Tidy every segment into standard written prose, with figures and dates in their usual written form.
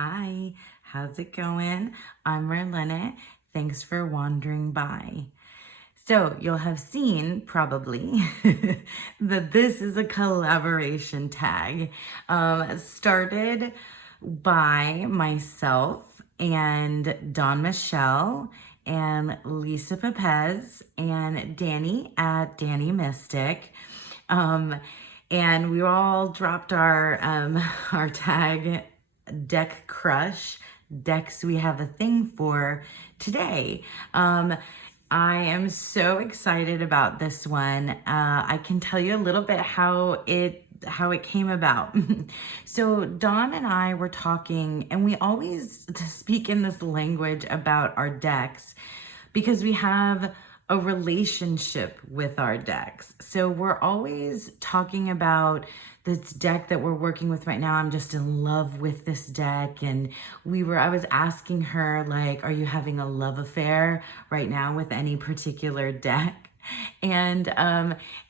Hi, how's it going? I'm Marlena. Thanks for wandering by. So, you'll have seen probably that this is a collaboration tag started by myself and Don Michelle and Lisa Pepez and Danny at Danny Mystic. And we all dropped our tag deck crush decks we have a thing for today. I am so excited about this one. I can tell you a little bit how it came about. So Dawn and I were talking, and we always speak in this language about our decks because we have a relationship with our decks. So we're always talking about this deck that we're working with right now. I'm just in love with this deck. And I was asking her, like, are you having a love affair right now with any particular deck? And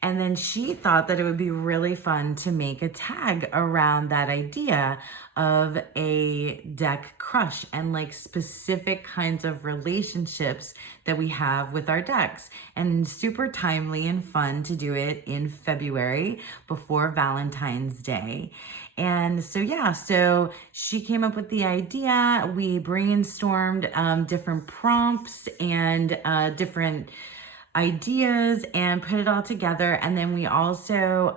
then she thought that it would be really fun to make a tag around that idea of a deck crush and like specific kinds of relationships that we have with our decks. And super timely and fun to do it in February before Valentine's Day. And so, yeah, so she came up with the idea. We brainstormed different prompts and different ideas and put it all together. And then we also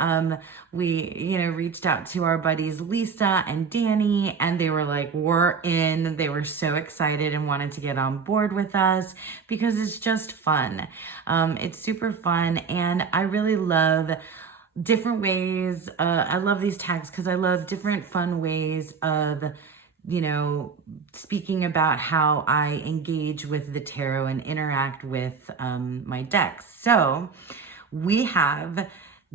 reached out to our buddies Lisa and Danny, and they were like, we're in. They were so excited and wanted to get on board with us because it's just fun. It's super fun, and I really love different ways. I love these tags because I love different fun ways of speaking about how I engage with the tarot and interact with my decks. So we have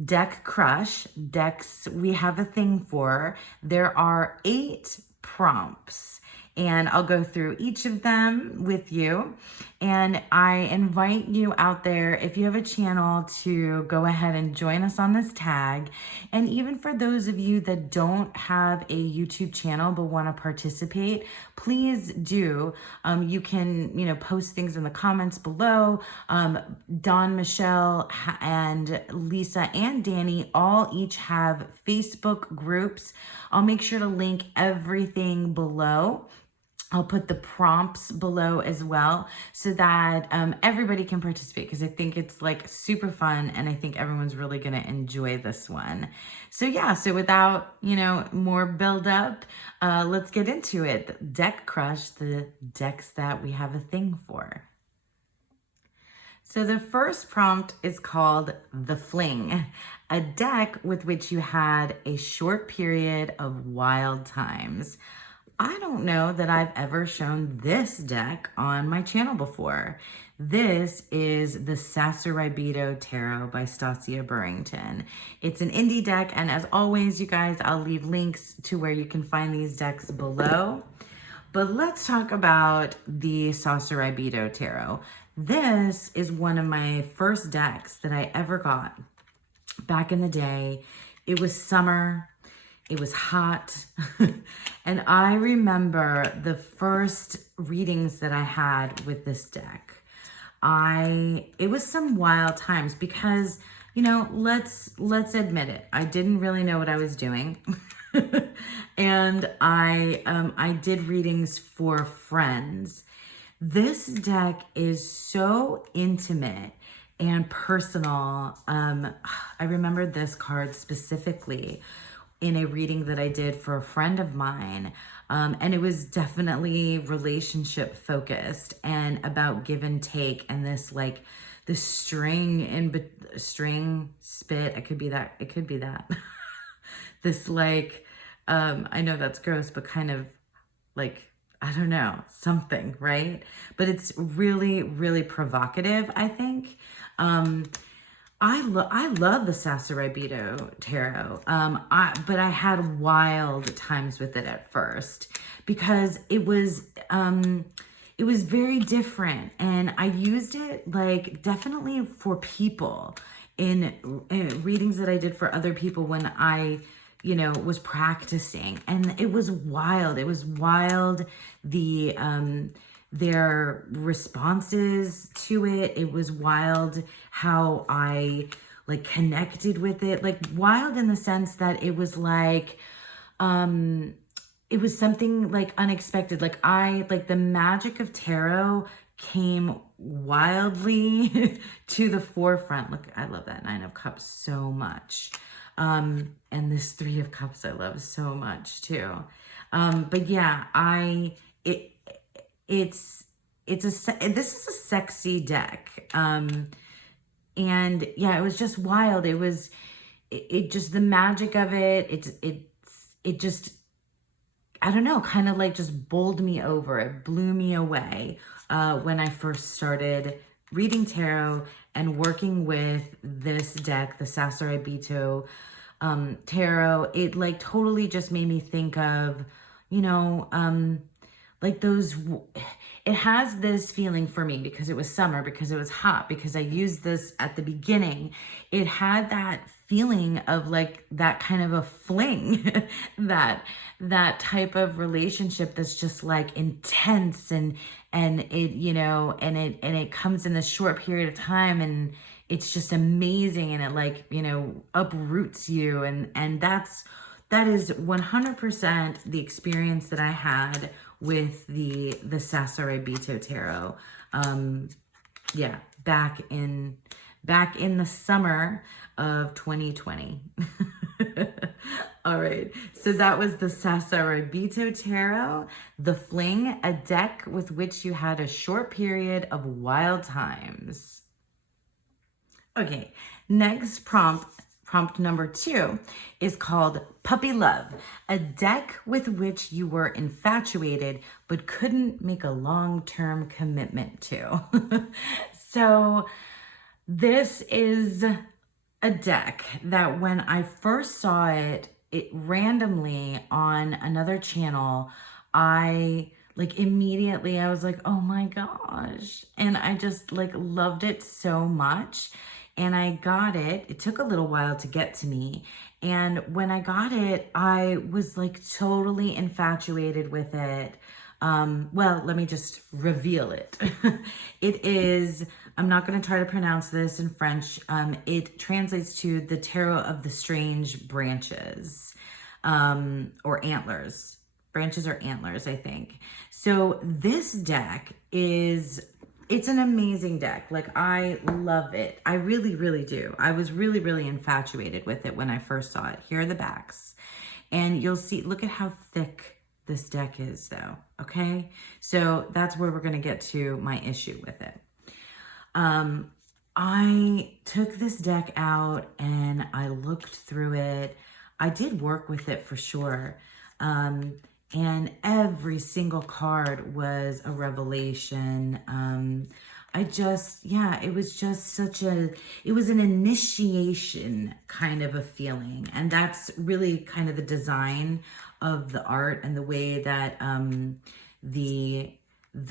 deck crush, decks we have a thing for. There are 8 prompts, and I'll go through each of them with you. And I invite you out there, if you have a channel, to go ahead and join us on this tag. And even for those of you that don't have a YouTube channel but want to participate, please do. You can, post things in the comments below. Dawn, Michelle, and Lisa and Danny all each have Facebook groups. I'll make sure to link everything below. I'll put the prompts below as well so that everybody can participate, because I think it's like super fun and I think everyone's really going to enjoy this one. So yeah, so without, more build up, let's get into it. Deck crush, the decks that we have a thing for. So the first prompt is called the Fling, a deck with which you had a short period of wild times. I don't know that I've ever shown this deck on my channel before. This is the Sasoribido Tarot by Stasia Burrington. It's an indie deck, and as always, you guys, I'll leave links to where you can find these decks below. But let's talk about the Sasoribido Tarot. This is one of my first decks that I ever got back in the day. It was summer. It was hot. And I remember the first readings that I had with this deck. It was some wild times because, let's admit it. I didn't really know what I was doing. And I did readings for friends. This deck is so intimate and personal. I remember this card specifically in a reading that I did for a friend of mine. And it was definitely relationship focused and about give and take, and this like the string spit. It could be that. This like, I know that's gross, but kind of like, I don't know, something, right? But it's really, really provocative, I think. I love the Sasoribido Tarot, but I had wild times with it at first because it was very different, and I used it like definitely for people in readings that I did for other people when I was practicing, and it was wild. It was wild. Their responses to it. It was wild how I like connected with it. Like wild in the sense that it was like, it was something like unexpected. Like the magic of tarot came wildly to the forefront. Look, I love that Nine of Cups so much. And this Three of Cups I love so much too. But yeah, this is a sexy deck. And yeah, it was just wild. It just, the magic of it, it just, I don't know, kind of like just bowled me over. It blew me away when I first started reading tarot and working with this deck, the Sassari Bito tarot. It like totally just made me think of, like it has this feeling for me because it was summer, because it was hot, because I used this at the beginning. It had that feeling of like that kind of a fling, that type of relationship that's just like intense and it comes in this short period of time, and it's just amazing, and it like, uproots you, and that is 100% the experience that I had with the Sassari Bito tarot. Yeah, back in the summer of 2020. All right, so that was the Sassari Bito tarot, the Fling, a deck with which you had a short period of wild times. Okay, next prompt number 2 is called Puppy Love, a deck with which you were infatuated but couldn't make a long-term commitment to. So this is a deck that when I first saw it randomly on another channel, I like immediately I was like, oh my gosh. And I just like loved it so much. And I got it. It took a little while to get to me. And when I got it, I was like totally infatuated with it. Well, let me just reveal it. It is, I'm not going to try to pronounce this in French. It translates to the Tarot of the Strange Branches, or Antlers. Branches or antlers, I think. So this deck it's an amazing deck. Like, I love it. I really, really do. I was really, really infatuated with it when I first saw it. Here are the backs. And you'll see, look at how thick this deck is though, okay? So that's where we're gonna get to my issue with it. I took this deck out and I looked through it. I did work with it for sure. And every single card was a revelation. It was just it was an initiation kind of a feeling. And that's really kind of the design of the art and the way that the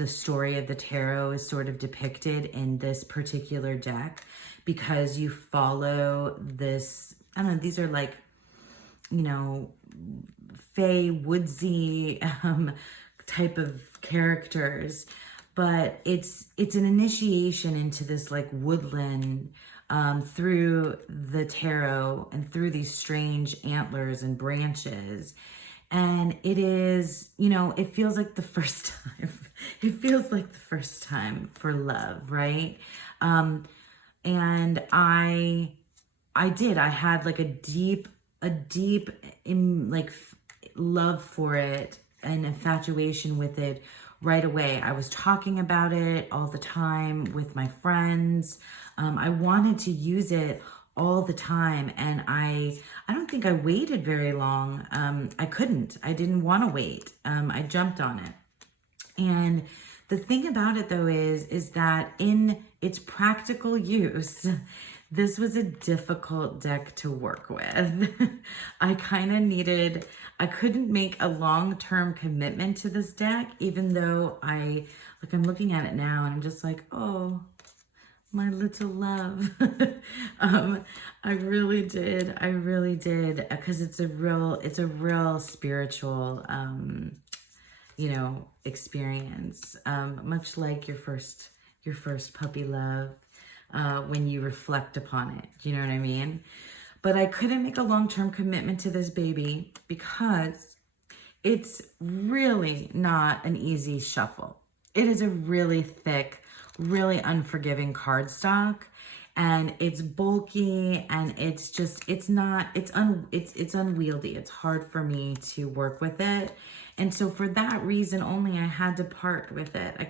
story of the tarot is sort of depicted in this particular deck, because you follow this, I don't know, these are like, fey, woodsy type of characters, but it's an initiation into this like woodland through the tarot and through these strange antlers and branches. And it is, it feels like the first time. It feels like the first time for love, right? And I had like a deep love for it and infatuation with it right away. I was talking about it all the time with my friends. I wanted to use it all the time, and I don't think I waited very long. I couldn't. I didn't want to wait. I jumped on it. And the thing about it though is that in its practical use, this was a difficult deck to work with. I couldn't make a long-term commitment to this deck, even though I'm looking at it now and I'm just like, oh, my little love. I really did, because it's a real spiritual, experience, much like your first puppy love, when you reflect upon it. Do you know what I mean? But I couldn't make a long-term commitment to this baby because it's really not an easy shuffle. It is a really thick, really unforgiving cardstock, and it's bulky, and it's unwieldy. It's hard for me to work with it. And so for that reason only, I had to part with it. I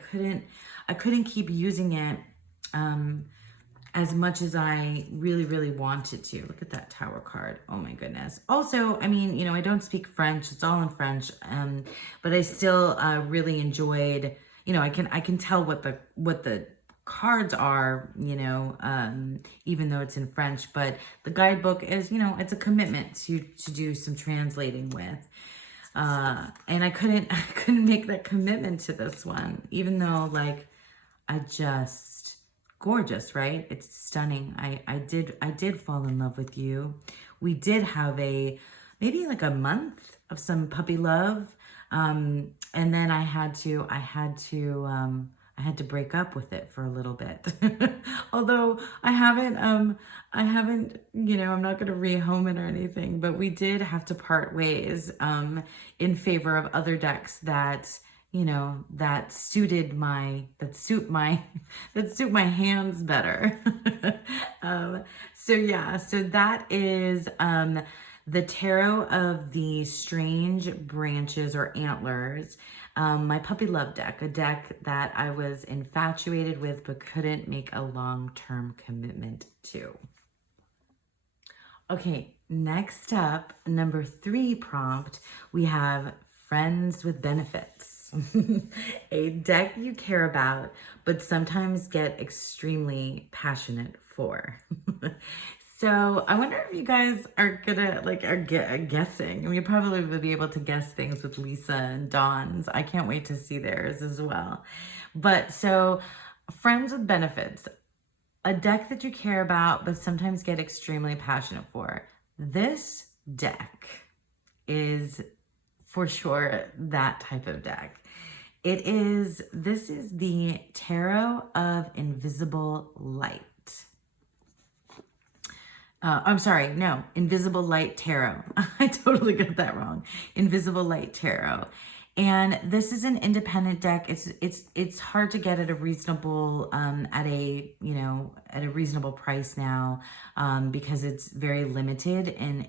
couldn't keep using it as much as I really wanted to. Look at that Tower card. Oh my goodness. Also, I mean, I don't speak French. It's all in French. But I still really enjoyed, I can tell what the cards are, even though it's in French. But the guidebook is, it's a commitment to do some translating with. And I couldn't make that commitment to this one, even though gorgeous, right? It's stunning. I did fall in love with you. We did have maybe like a month of some puppy love. And then I had to break up with it for a little bit. Although I haven't, I'm not going to rehome it or anything, but we did have to part ways, in favor of other decks that, that suit my hands better. So that is, the Tarot of the Strange Branches or Antlers, my puppy love deck, a deck that I was infatuated with but couldn't make a long-term commitment to. Okay, next up, number 3 prompt, we have Friends with Benefits. A deck you care about but sometimes get extremely passionate for. So I wonder if you guys are gonna are guessing. I mean, you probably will be able to guess things with Lisa and Dawn's. I can't wait to see theirs as well. But so, Friends with Benefits, a deck that you care about but sometimes get extremely passionate for. This deck is for sure that type of deck. This is the Tarot of Invisible Light. I'm sorry, no, Invisible Light Tarot. I totally got that wrong. Invisible Light Tarot. And this is an independent deck. It's hard to get at a reasonable at a reasonable price now, because it's very limited, and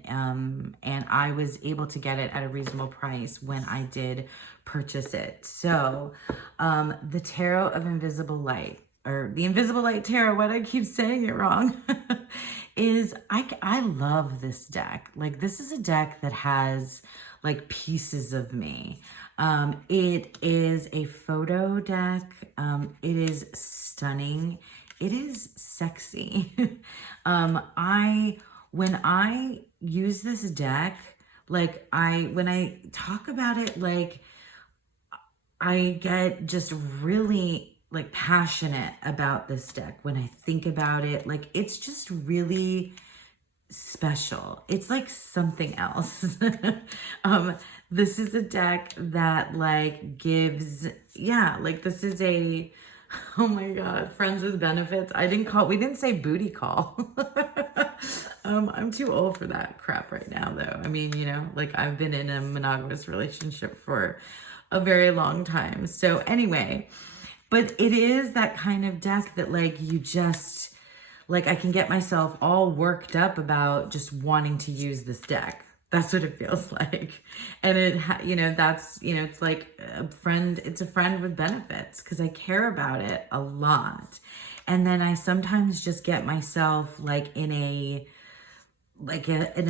I was able to get it at a reasonable price when I did purchase it. So the Tarot of Invisible Light, or the Invisible Light Tarot, why do I keep saying it wrong? I love this deck. Like, this is a deck that has like pieces of me. It is a photo deck. It is stunning. It is sexy. When I use this deck, when I talk about it, I get just really passionate about this deck. When I think about it, it's just really special. It's like something else. This is a deck that gives, this is a, oh my God, Friends with Benefits. We didn't say booty call. I'm too old for that crap right now though. I mean, I've been in a monogamous relationship for a very long time. So anyway, but it is that kind of deck that you just, I can get myself all worked up about just wanting to use this deck. That's what it feels like. And it's like it's a friend with benefits, because I care about it a lot. And then I sometimes just get myself in a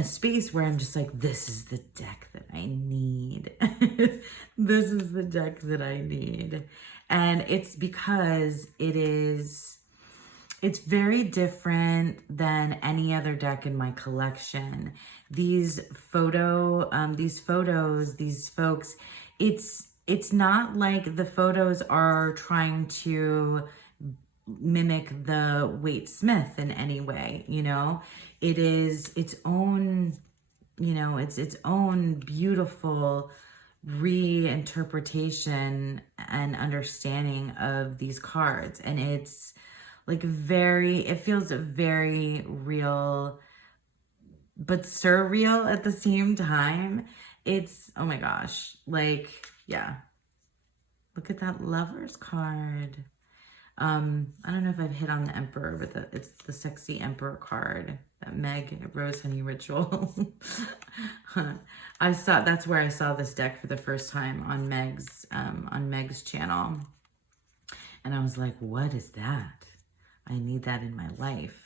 space where I'm just this is the deck that I need. This is the deck that I need. And it's because it's very different than any other deck in my collection. These photos, these folks, it's not like the photos are trying to mimic the Waite Smith in any way, you know? It is its own, you know, it's its own beautiful reinterpretation and understanding of these cards. And it's like it feels very real, but surreal at the same time. It's, oh my gosh, like, yeah. Look at that Lovers card. I don't know if I've hit on the Emperor, but it's the sexy Emperor card. That Meg Rose Honey Ritual. That's where I saw this deck for the first time on Meg's channel. And I was like, what is that? I need that in my life.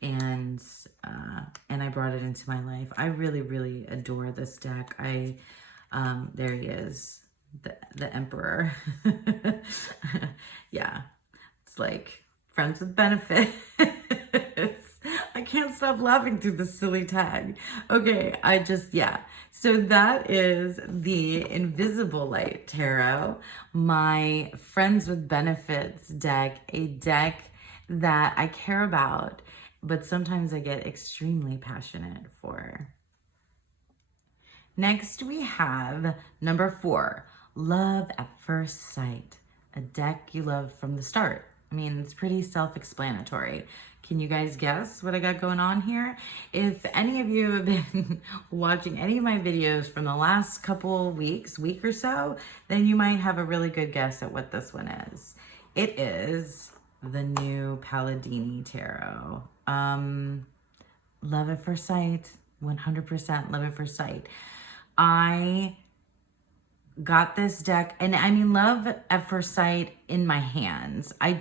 And I brought it into my life. I really, really adore this deck. There he is, the Emperor. Yeah, it's like friends with benefits. I can't stop laughing through the silly tag. Okay, yeah. So that is the Invisible Light Tarot, my Friends with Benefits deck, a deck that I care about, but sometimes I get extremely passionate for. Next, we have number 4, Love at First Sight, a deck you loved from the start. I mean, it's pretty self-explanatory. Can you guys guess what I got going on here? If any of you have been watching any of my videos from the last couple week or so, then you might have a really good guess at what this one is. It is the new Palladini Tarot. Love at First Sight, 100% Love at First Sight. I got this deck, and I mean, Love at First Sight in my hands. I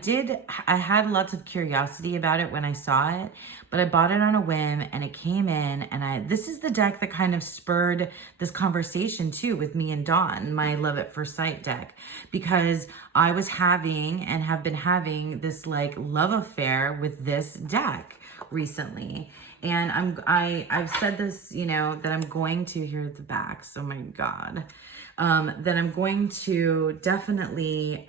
had lots of curiosity about it when I saw it, but I bought it on a whim, and it came in, and this is the deck that kind of spurred this conversation too with me and Dawn, my Love at First Sight deck, because I was having and have been having this like love affair with this deck recently. And I've said this, you know, that I'm going to, here at the backs, oh my God, that I'm going to definitely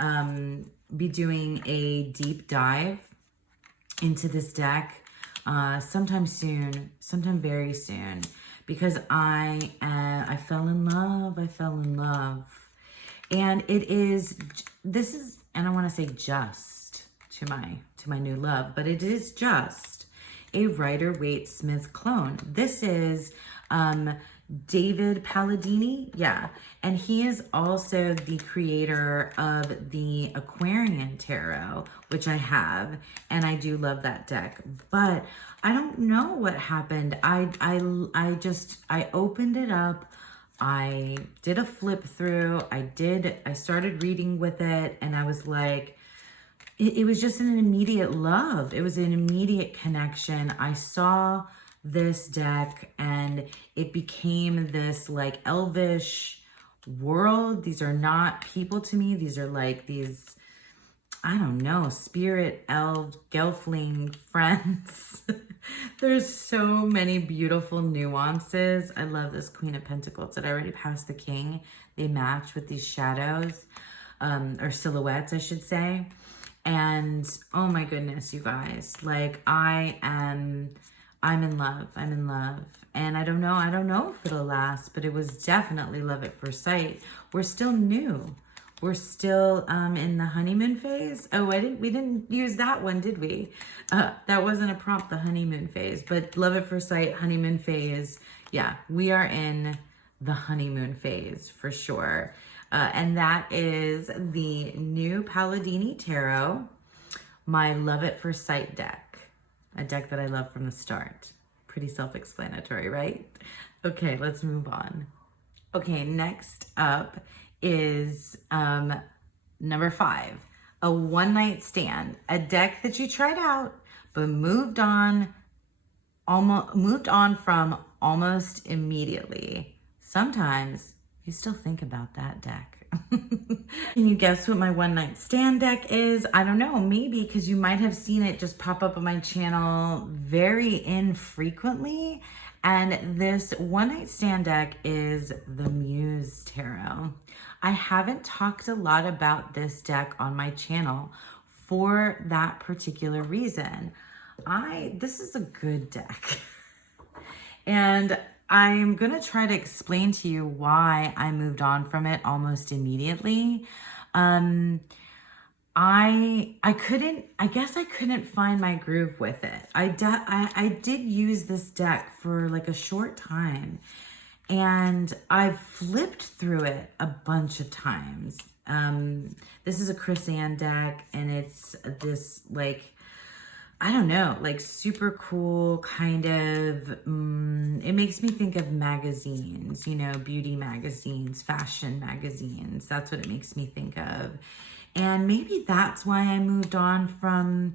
be doing a deep dive into this deck sometime soon, sometime very soon, because I fell in love. And this is, and I want to say just to my new love, but it is just a Rider-Waite Smith clone. This is David Palladini, yeah. And he is also the creator of the Aquarian Tarot, which I have, and I do love that deck. But I don't know what happened. I opened it up. I did a flip through. I started reading with it, and I was like, it was just an immediate love. It was an immediate connection. I saw this deck and it became this like elvish world. These are not people to me. These are like these, I don't know, spirit, elf, gelfling friends. There's so many beautiful nuances. I love this Queen of Pentacles. Did I already pass the King? They match with these shadows, or silhouettes, I should say. And oh my goodness, you guys, like I'm in love. And I don't know if it'll last, but it was definitely love at first sight. We're still new. We're still in the honeymoon phase. Oh, we didn't use that one, did we? That wasn't a prompt, the honeymoon phase, but love at first sight, honeymoon phase. Yeah, we are in the honeymoon phase for sure. And that is the new Palladini Tarot, my Love at First Sight deck, a deck that I love from the start. Pretty self-explanatory, right? Okay, let's move on. Okay, next up is number 5, a one-night stand, a deck that you tried out but moved on from almost immediately. Sometimes you still think about that deck. Can you guess what my one-night stand deck is? I don't know, maybe because you might have seen it just pop up on my channel very infrequently. And this one-night stand deck is the Muse Tarot. I haven't talked a lot about this deck on my channel for that particular reason. This is a good deck. And I'm going to try to explain to you why I moved on from it almost immediately. I guess I couldn't find my groove with it. I did use this deck for like a short time, and I've flipped through it a bunch of times. This is a Chris Ann deck, and it's this like, I don't know, like super cool kind of, it makes me think of magazines, you know, beauty magazines, fashion magazines. That's what it makes me think of. And maybe that's why I moved on from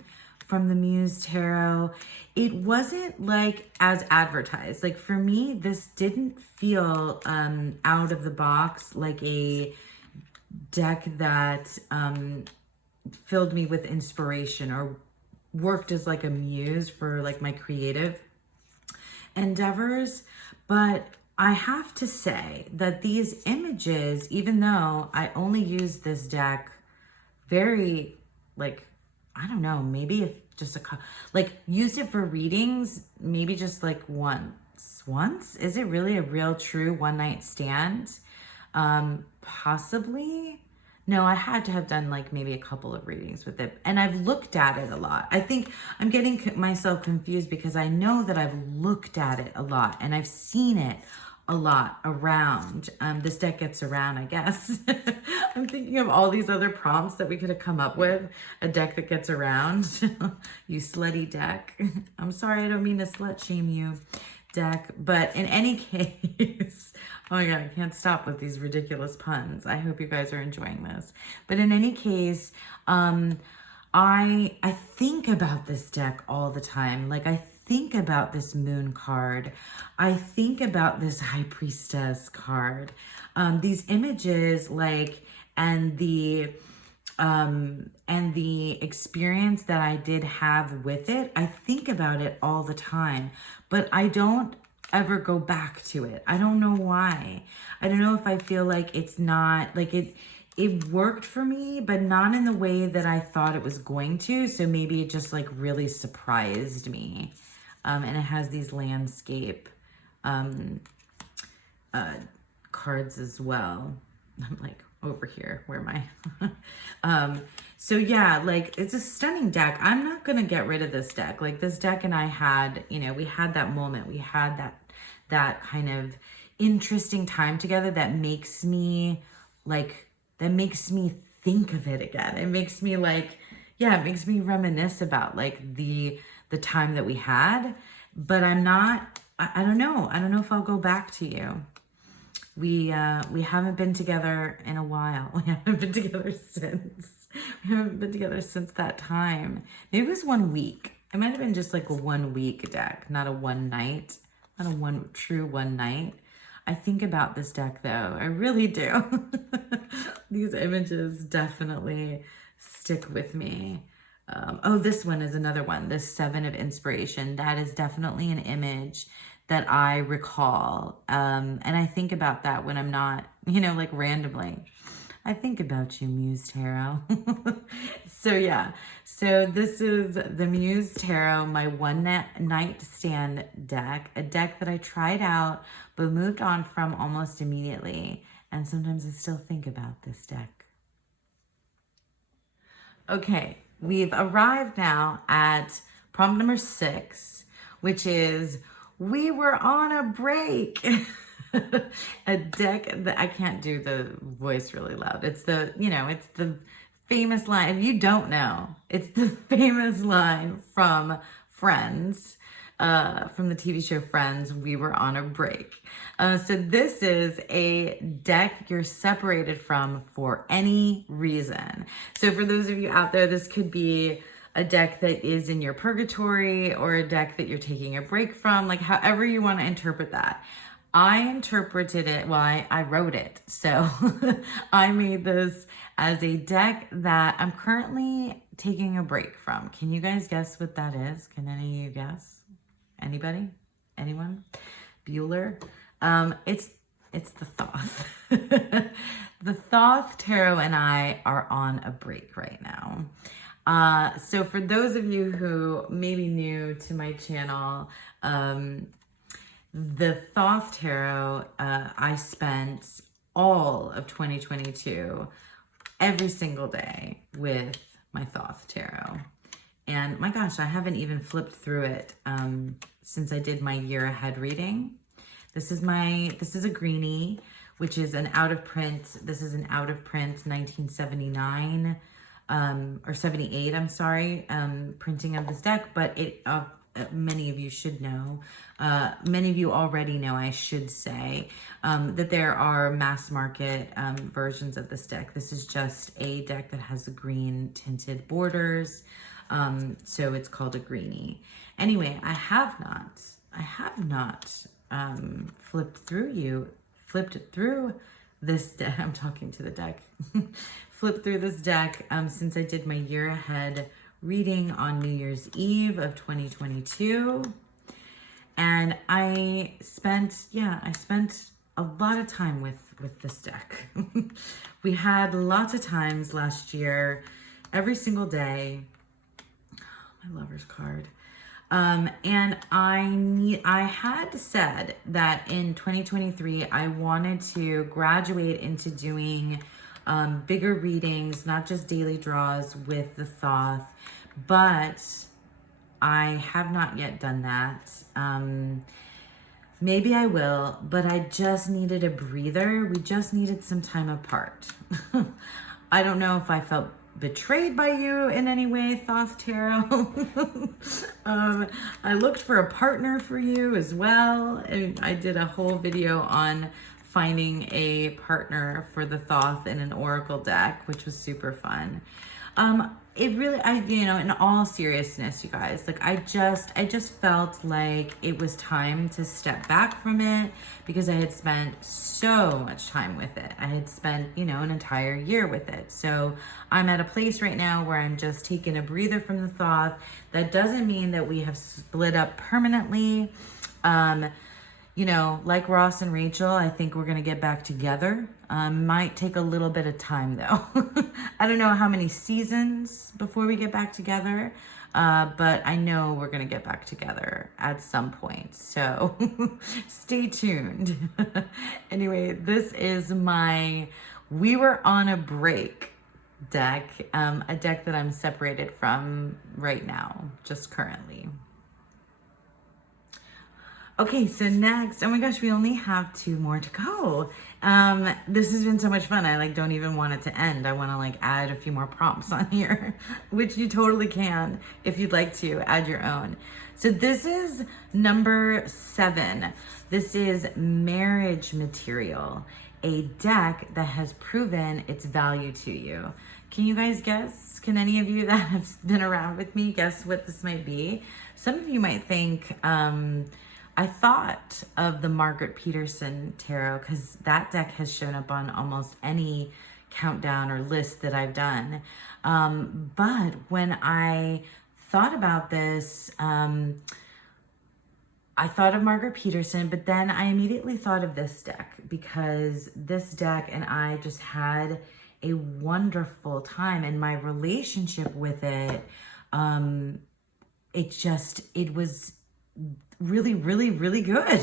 the Muse Tarot. It wasn't like as advertised. Like for me, this didn't feel out of the box, like a deck that filled me with inspiration or worked as like a muse for like my creative endeavors. But I have to say that these images, even though I only used this deck very, like, I don't know, maybe if just like used it for readings, maybe just like once. Is it really a real true one night stand? Possibly. No, I had to have done like maybe a couple of readings with it. And I've looked at it a lot. I think I'm getting myself confused because I know that I've looked at it a lot and I've seen it a lot around. This deck gets around, I guess. I'm thinking of all these other prompts that we could have come up with. A deck that gets around. You slutty deck. I'm sorry, I don't mean to slut shame you, deck. But in any case, oh my God, I can't stop with these ridiculous puns. I hope you guys are enjoying this. But in any case, I think about this deck all the time. Like I think about this moon card. I think about this high priestess card. These images, like, and the experience that I did have with it, I think about it all the time, but I don't ever go back to it. I don't know why. I don't know if I feel like it's not, like it worked for me, but not in the way that I thought it was going to. So maybe it just like really surprised me. And it has these landscape cards as well. I'm like over here, where am I? So yeah, like it's a stunning deck. I'm not going to get rid of this deck. Like this deck and I had, you know, we had that moment. We had that kind of interesting time together that makes me like, that makes me think of it again. It makes me like, yeah, it makes me reminisce about like the time that we had, but I'm not, I don't know. I don't know if I'll go back to you. We haven't been together in a while. We haven't been together since that time. Maybe it was 1 week. It might have been just like a 1 week deck, not a one night, not a true one night. I think about this deck though. I really do. These images definitely stick with me. Oh, this one is another one. This 7 of inspiration. That is definitely an image that I recall. And I think about that when I'm not, you know, like randomly. I think about you, Muse Tarot. So yeah, so this is the Muse Tarot, my one night stand deck, a deck that I tried out, but moved on from almost immediately. And sometimes I still think about this deck. Okay, we've arrived now at prompt number 6, which is, we were on a break. A deck that I can't do the voice really loud. It's the, you know, it's the famous line. If you don't know, it's the famous line from Friends, from the TV show Friends, we were on a break. So this is a deck you're separated from for any reason. So for those of you out there, this could be a deck that is in your purgatory or a deck that you're taking a break from, like however you want to interpret that. I interpreted it, well, I wrote it. So I made this as a deck that I'm currently taking a break from. Can you guys guess what that is? Can any of you guess? Anybody? Anyone? Bueller? It's the Thoth. The Thoth Tarot and I are on a break right now. So for those of you who may be new to my channel, the Thoth Tarot, I spent all of 2022 every single day with my Thoth Tarot. And my gosh, I haven't even flipped through it since I did my year ahead reading. This is a greenie, which is an out of print. This is an out of print 1979 or 78, I'm sorry, printing of this deck, but many of you should know, many of you already know, I should say, that there are mass market versions of this deck. This is just a deck that has the green tinted borders, so it's called a greenie. Anyway, I have not flipped through this deck. I'm talking to the deck. Flipped through this deck since I did my year ahead reading on New Year's Eve of 2022. And I spent a lot of time with this deck. We had lots of times last year, every single day. My lover's card. And I had said that in 2023, I wanted to graduate into doing bigger readings, not just daily draws with the Thoth, but I have not yet done that. Maybe I will, but I just needed a breather. We just needed some time apart. I don't know if I felt betrayed by you in any way, Thoth Tarot. I looked for a partner for you as well. And I did a whole video on finding a partner for the Thoth in an oracle deck, which was super fun. It really, in all seriousness, you guys, like I just felt like it was time to step back from it because I had spent so much time with it. I had spent, an entire year with it. So I'm at a place right now where I'm just taking a breather from the Thoth. That doesn't mean that we have split up permanently. Like Ross and Rachel, I think we're going to get back together. Might take a little bit of time though. I don't know how many seasons before we get back together, but I know we're going to get back together at some point. So stay tuned. Anyway, this is my We Were on a Break deck, a deck that I'm separated from right now, just currently. Okay, so next, oh my gosh, we only have 2 more to go. This has been so much fun. I don't even want it to end. I want to add a few more prompts on here, which you totally can if you'd like to add your own. So this is number 7. This is Marriage Material, a deck that has proven its value to you. Can you guys guess? Can any of you that have been around with me guess what this might be? Some of you might think, I thought of the Margaret Peterson Tarot because that deck has shown up on almost any countdown or list that I've done. But when I thought about this, I thought of Margaret Peterson, but then I immediately thought of this deck because this deck and I just had a wonderful time, and my relationship with it, it was really, really, really good.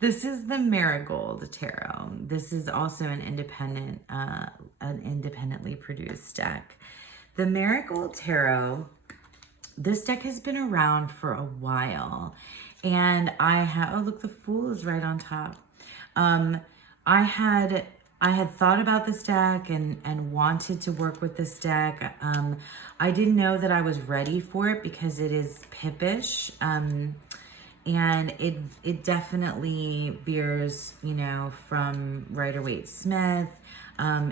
This is the Marigold Tarot. This is also an independently produced deck. The Marigold Tarot, this deck has been around for a while, and oh look, the Fool is right on top. I had thought about this deck and wanted to work with this deck. I didn't know that I was ready for it because it is Pippish, and it definitely veers, from Rider-Waite-Smith.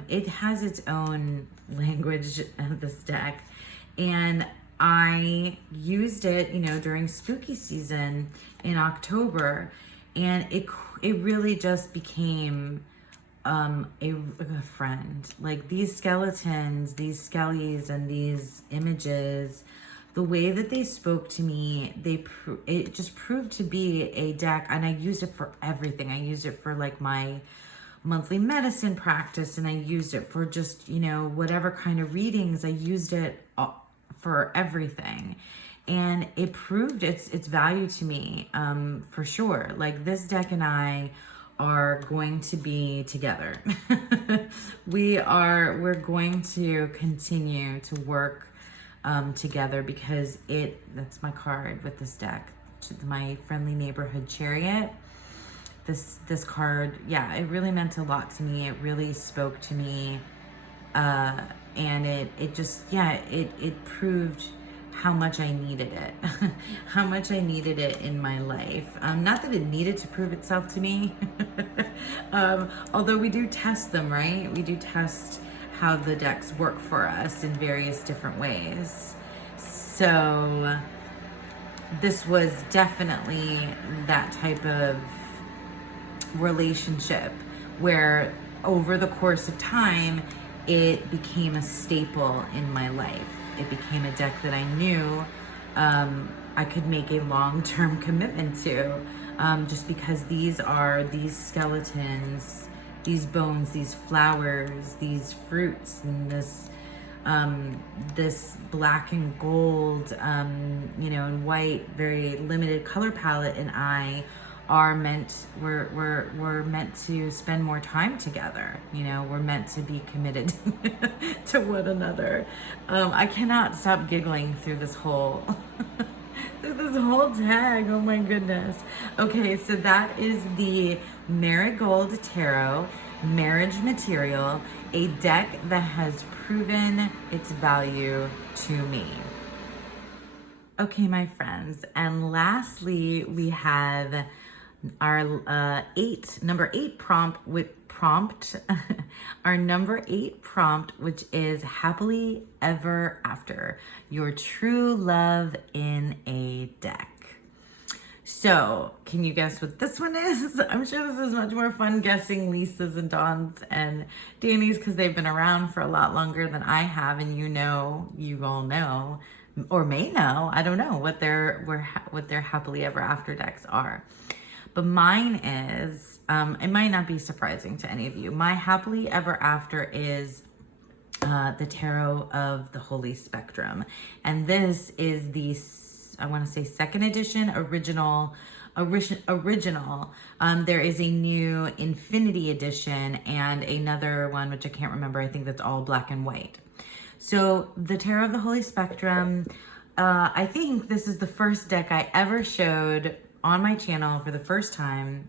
It has its own language, this deck, and I used it, during spooky season in October, and it really just became a friend. Like these skeletons, these skellies, and these images, the way that they spoke to me, it just proved to be a deck, and I used it for everything. I used it for my monthly medicine practice, and I used it for just, you know, whatever kind of readings. I used it for everything. And it proved its value to me, for sure. Like, this deck and I are going to be together. We're going to continue to work together, because that's my card with this deck, my friendly neighborhood chariot. This card, yeah, it really meant a lot to me. It really spoke to me, and it just, yeah, it proved how much I needed it, how much I needed it in my life. Not that it needed to prove itself to me, although we do test them, right? We do test how the decks work for us in various different ways. So this was definitely that type of relationship where over the course of time, it became a staple in my life. It became a deck that I knew I could make a long-term commitment to, just because these skeletons, these bones, these flowers, these fruits, and this black and gold, you know, and white, very limited color palette, and we're meant to spend more time together. You know, we're meant to be committed to one another. I cannot stop giggling through this whole tag. Oh my goodness. Okay, so that is the Marigold Tarot Marriage Material, a deck that has proven its value to me. Okay, my friends, and lastly, we have our number eight prompt, our number 8 prompt, which is happily ever after, your true love in a deck. So, can you guess what this one is? I'm sure this is much more fun guessing Lisa's and Dawn's and Danny's, because they've been around for a lot longer than I have, and you all know, or may know, I don't know, what their happily ever after decks are. But mine is, it might not be surprising to any of you. My happily ever after is the Tarot of the Holy Spectrum. And this is the, I want to say, second edition, original. There is a new Infinity edition and another one, which I can't remember. I think that's all black and white. So the Tarot of the Holy Spectrum, I think this is the first deck I ever showed on my channel for the first time.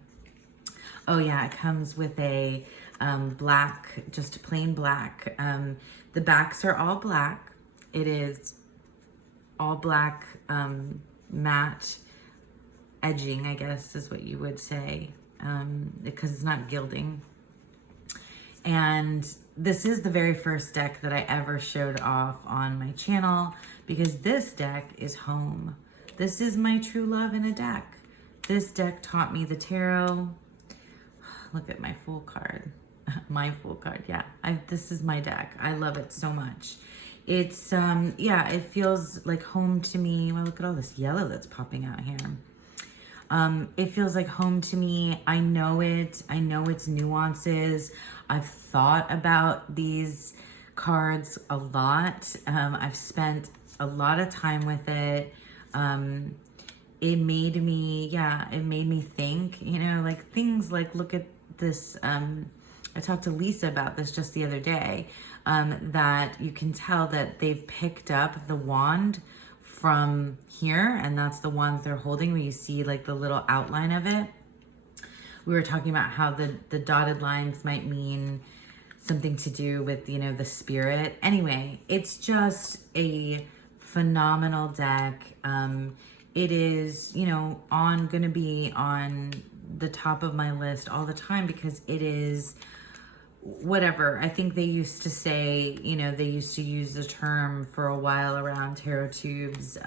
Oh yeah, it comes with a black, just plain black. The backs are all black. It is all black matte edging, I guess is what you would say, because it's not gilding. And this is the very first deck that I ever showed off on my channel, because this deck is home. This is my true love in a deck. This deck taught me the tarot. Look at my full card. My full card, yeah. This is my deck. I love it so much. It's, yeah, it feels like home to me. Well, look at all this yellow that's popping out here. It feels like home to me. I know it. I know its nuances. I've thought about these cards a lot. I've spent a lot of time with it. It made me think, you know, like things like, look at this. I talked to Lisa about this just the other day, that you can tell that they've picked up the wand from here, and that's the wand they're holding, where you see like the little outline of it. We were talking about how the dotted lines might mean something to do with, you know, the spirit. Anyway, it's just a phenomenal deck. It is, you know, gonna be on the top of my list all the time, because it is whatever. I think they used to say, you know, they used to use the term for a while around Tarot Tube's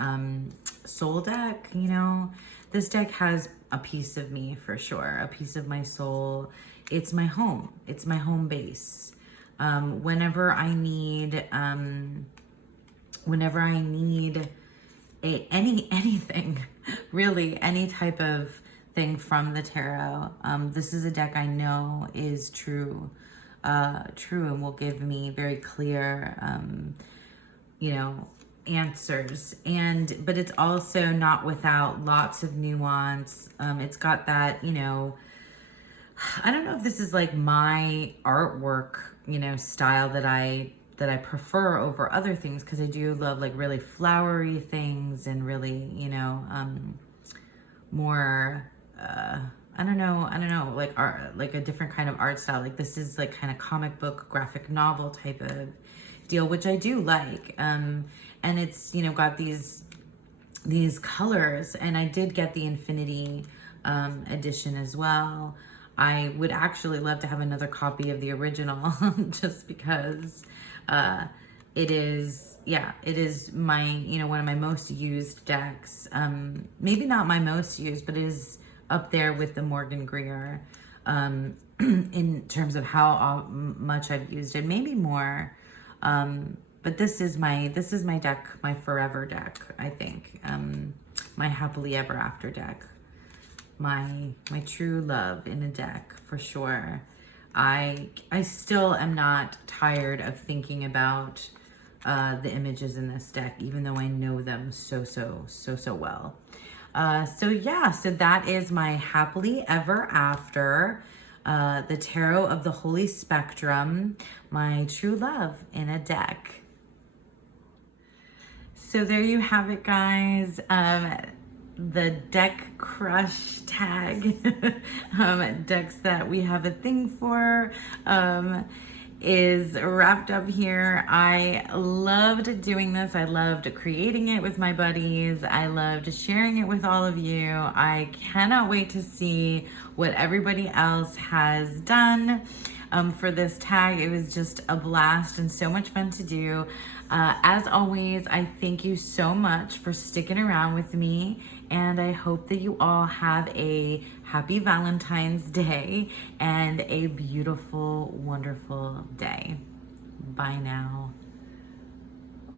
soul deck, you know. This deck has a piece of me for sure, a piece of my soul. It's my home. It's my home base. Whenever I need anything, really, any type of thing from the tarot. This is a deck I know is true and will give me very clear, you know, answers. But it's also not without lots of nuance. It's got that, you know, I don't know if this is like my artwork, you know, style that I prefer over other things, because I do love like really flowery things and really, you know, more I don't know, like art, like a different kind of art style. Like this is like kind of comic book, graphic novel type of deal, which I do like. And it's, you know, got these colors, and I did get the Infinity edition as well. I would actually love to have another copy of the original just because it is, yeah, it is my, you know, one of my most used decks. Maybe not my most used, but it is up there with the Morgan Greer in terms of how much I've used it, maybe more. But this is my deck, my forever deck, I think. My happily ever after deck. My true love in a deck, for sure. I still am not tired of thinking about the images in this deck, even though I know them so well. So yeah, so that is my happily ever after, the Tarot of the Holy Spectrum, my true love in a deck. So there you have it, guys. The deck crush tag, decks that we have a thing for, is wrapped up here. I loved doing this. I loved creating it with my buddies. I loved sharing it with all of you. I cannot wait to see what everybody else has done for this tag. It was just a blast and so much fun to do. As always, I thank you so much for sticking around with me, and I hope that you all have a happy Valentine's Day and a beautiful, wonderful day. Bye now.